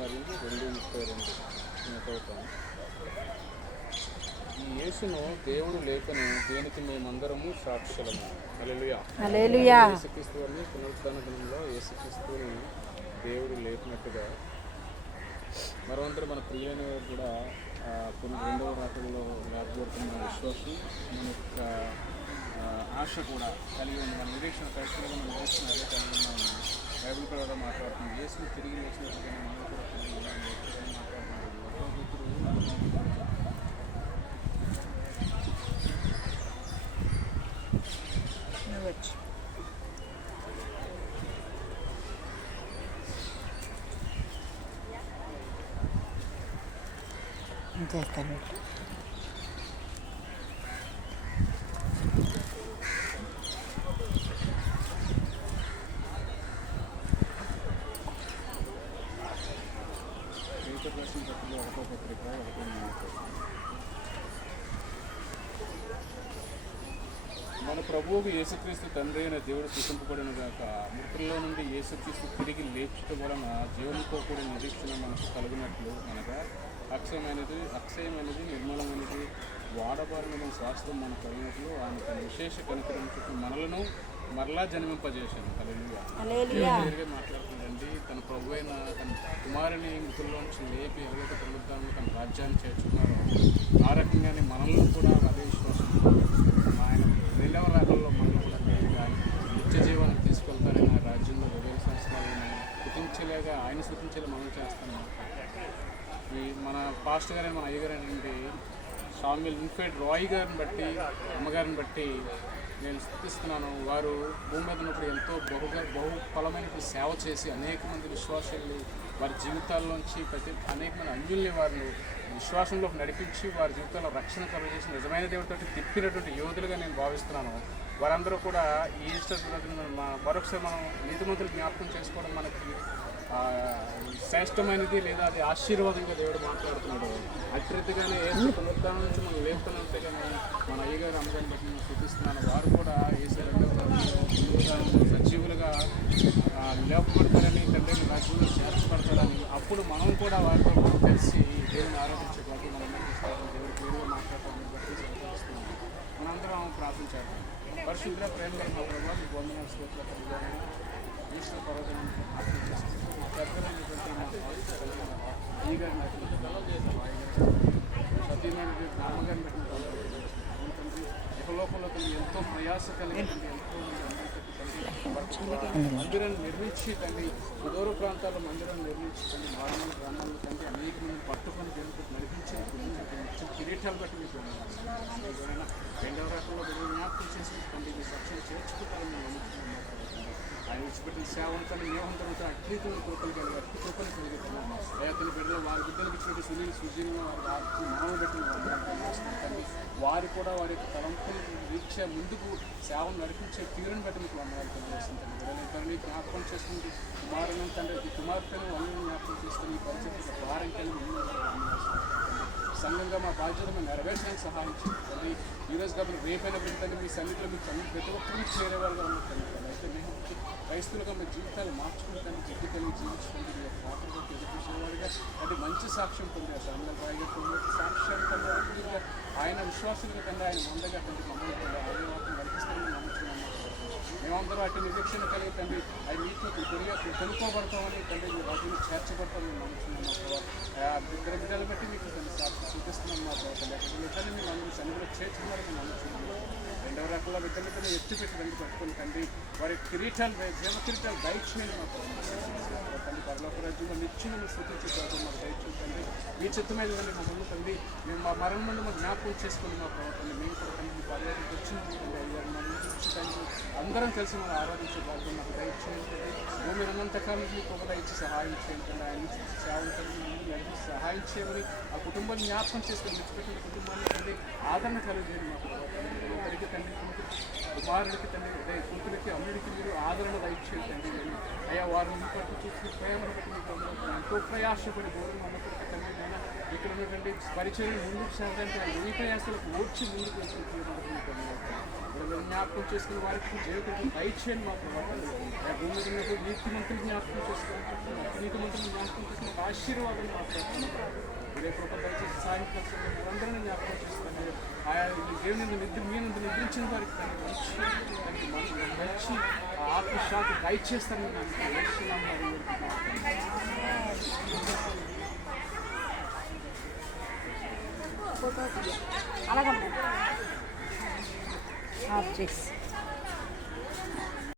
కార్యం 2:32 చదువుతాను. ఈ యేసును దేవుడు లేఖను దేనికి మేమందరము సాక్షులము. హల్లెలూయా. యేసుక్రీస్తు వారిని పునరుత్థాన దినంలో యేసుక్రీస్తుని దేవుడు లేపినట్టుగా మరొందరూ మన ప్రియులైన వారు కూడా రెండవ రాత్రుల్లో లేకపోతున్న విశ్వాసం మన యొక్క ఆశ కూడా కలిగి ఉంది. మన నిరీక్షణ క్రైస్తవులుగా మన నిరీక్షణ అదే కలిగి ఉన్నాము. బైబిల్ కూడా మాట్లాడుతున్నాం. యేసుని తిరిగి లేచినట్టుగా మనం కూడా తిరిగి చేస్తాను. మన ప్రభువుకు యేసుక్రీస్తు తండ్రి అయిన దేవుడు స్తుతింపబడిన గాక. మృతుల్లో నుండి యేసుక్రీస్తు తిరిగి లేచుట వలన జీవనంతో కూడిన నిరీక్షణ మనకు కలిగినట్లు అనగా అక్షయమైనది నిర్మలమైనది వాడబారిన స్వాస్థ్యం మనకు కలిగినట్లు ఆయన తన విశేష కనికరం చుట్టూ మనలను మరలా జన్మింపజేశాను. హల్లెలూయా. మాట్లాడుతుందండి, తన ప్రభు అయిన తన కుమారుని మృతుల్లో నుంచి లేపి ఎలాగైతే పునరుద్ధానంలో తన రాజ్యాన్ని చేర్చుకున్నారో ఆ రకంగానే మనల్ని కూడా అదే విశ్వాసం ఆయన రెండవ రాకల్లో మనల్ని కూడా నిత్య జీవానికి తీసుకెళ్తారని ఆ రాజ్యంలో 2000 సంవత్సరాలు స్థుతించలేగా ఆయన స్థుతించేలా మనం చేస్తాను. మన పాస్టర్ గారైన మన అయ్యగారైనండి షామిల్ ఇన్ఫెడ్ రాయ్ గారిని బట్టి అమ్మగారిని బట్టి నేను స్థుతిస్తున్నాను. వారు భూమి మీద ఉన్నప్పుడు ఎంతో బహుఫలమైన సేవ చేసి అనేక మంది విశ్వాసాన్ని వారి జీవితాల్లోంచి అనేక మంది అన్యుల్ని వారిని విశ్వాసంలోకి నడిపించి వారి జీవితాల్లో రక్షణ కలుగజేసి నిజమైన దేవుడితో తిప్పినటువంటి యోధులుగా నేను భావిస్తున్నాను. వారందరూ కూడా ఈ ఈస్టర్ రోజున మరొకసారి మనం నీతిమంతులు జ్ఞాపకం చేసుకోవడం మనకి శ్రేష్టమైనది లేదా అది ఆశీర్వాదంగా దేవుడు మాట్లాడుతున్నాడు. అట్టిరీతిగానే ఏసు పునరుద్ధానం నుంచి మనం లేపుతున్నట్టుగానే మన అయ్యగారు అమ్మగారిని బట్టి నేను చూపిస్తున్నాను. వారు కూడా ఏసు రెండవ సజీవులుగా లేపబడతారని తండ్రిని రాజ్యంలో చేర్చబడతారని అప్పుడు మనం కూడా వారితో కలిసి దేవుని ఆరాధించడానికి మనం అందిస్తామని దేవుడి పేరుగా మాట్లాడటాన్ని బట్టి సంతోషిస్తున్నాం. మనందరం ప్రార్థించాలి. పరిశుద్ధ ప్రేమ కలిగిన ప్రభావ మీకు వందనాలు స్తోత్రాలు. ఈశ్వర పర్వతం పెద్దలైనటువంటి ఈ గారిని సత్యమైన నామగారిని పెట్టిన లోపల ఎంతో ప్రయాస కలిగినటువంటి మందిరాన్ని నిర్మించి తండ్రి దూర ప్రాంతాల్లో మందిరాన్ని నిర్మించి తండ్రి మారుమూల గ్రామాల్లో తండ్రి అనేక మంది పట్టుకొని దేవునికి నడిపించి కిరీటాలు బట్టి మీకు రెండవ రకంలో జ్ఞాపకం చేసి తండ్రి మీ సత్యం చేర్చుకుంటారని మేము నమ్ముతున్నాము. ఆయన విడిచిపెట్టిన సేవంతాన్ని మేమంతా అట్లీతులు కృపలు కలిగి అట్టి కృపలు కలిగిస్తున్నాం. రైతుల బిడ్డలు వారి బిడ్డలకు ఇచ్చినట్టు సునీల్ సుజీని వారి మనవ పెట్టిన తండ్రి వారు కూడా వారి యొక్క తలంపులు రీత్యా ముందుకు సేవను నడిపించే తీరుని బట్టి మీకు వందనాలు తెలియజేస్తుంది. బిడ్డలు జ్ఞాపకం చేసుకుంటూ కుమారుని తండ్రి కుమార్తెను అన్నిని జ్ఞాపకం చేసుకుని ఈ పరిస్థితి భారం కలిగి సంఘంగా మా బాధ్యతను నెరవేర్చడానికి సహాయం చేయండి. ఈరోజు కాబట్టి రేపైన బిడ్డలు మీ సన్నిధిలో మీకు ప్రతి ఒక్కరిని చేరేవారుగా ఉన్నట్టు అయితే మేము క్రైస్తులుగా మీ జీవితాలు మార్చుకుంటానికి జిడ్డు కలిగి జీవించడానికి మీ యొక్క పాత్రలోకి ఎదుర్కొనేవాడిగా అది మంచి సాక్ష్యం పొందారు. సామెతల రాయిగా సాక్ష్యాన్ని పొందారు. ఆయన విశ్వాసులుగా తండ్రి ఆయన ముందుగా తండ్రి మమ్మల్ని ఆయన వాటిని నడిపిస్తామని నమ్ముతున్నాము. మేమందరూ అటు నిరీక్షణ కలిగి తండ్రి అది నీటిని కొనుక్కోబడతామని తండ్రి మీ వాటిని చేర్చబడతామని నమ్ముతున్నాము. ఇద్దరు బిడ్డలు బట్టి మీకు తండ్రి సాక్షి చూపిస్తున్నాం. మా తండ్రి తండ్రి మేము అందరూ సన్నిధిలో చేర్చుకున్నారని నమ్ముతున్నాము. రెండవ రకంలో బిడ్డలు తండ్రి ఎత్తిపెట్టి తండ్రి పట్టుకుని తండ్రి వారి కిరీటాలు జీవ కిరీటాలు దయచేయండి. మాకు తండ్రి పరలోక రాజ్యంలో నిత్యము స్థుతించుకోవడం మాకు దయచేయండి తండ్రి. మీ చిత్తమైన తండ్రి మమ్మల్ని తండ్రి మేము మా మరణం ముందు మాకు జ్ఞాపకం చేసుకుని మా ప్రవర్తన మేము కూడా తండ్రి పర్యాటకు వచ్చింది తండ్రి అందరం కలిసి మనం ఆరాధించే భాగ్యం మాకు దయచేయండి. భూమి ఉన్నంతకాలం మీకు ఒక దయచి సహాయం చేయండి. ఆయన సేవలు కలిగి నడిపి సహాయం చేయమని ఆ కుటుంబాన్ని జ్ఞాపకం చేసుకొని విడిచిపెట్టిన కుటుంబాన్ని తండ్రి ఆదరణ కలిగేది మాకు అందరికీ తండ్రి కుమారుడికి తండ్రి కూతురికి అమ్ముడికి మీరు ఆదరణ దయచేయండి. అయ్యా వారు మీ పట్ల చూసి ప్రేమను బట్టి మీకు ఎంతో ప్రయాసపడి గౌరవం అన్నప్పటికీ తండ్రి అయినా ఇక్కడ ఉన్నటువంటి పరిచయం ముందుకు సాగడానికి ఎన్ని ప్రయాసాలకు ఓడ్చి ముందుకు వచ్చినట్టు జ్ఞాపకం చేసుకుని వారికి జీవిత దయచేయండి మా ప్రభావం భూమి మీద ఉన్నప్పుడు నీతి మంత్రులు జ్ఞాపకం చేసుకుంటున్నాం, నీతి మంత్రులు జ్ఞాపకం చేసుకున్న ఆశీర్వాదం మాట్లాడుతున్నాం. మీరే కృప దయచేసి సాయంత్రం అందరినీ జ్ఞాపకం చేస్తాను. ఆయా దేవుని మీ నుండి నిద్రించిన వారికి మంచి ఆత్మశాంతి దయచేస్తాను. అలాగే ఆఫ్ చేసి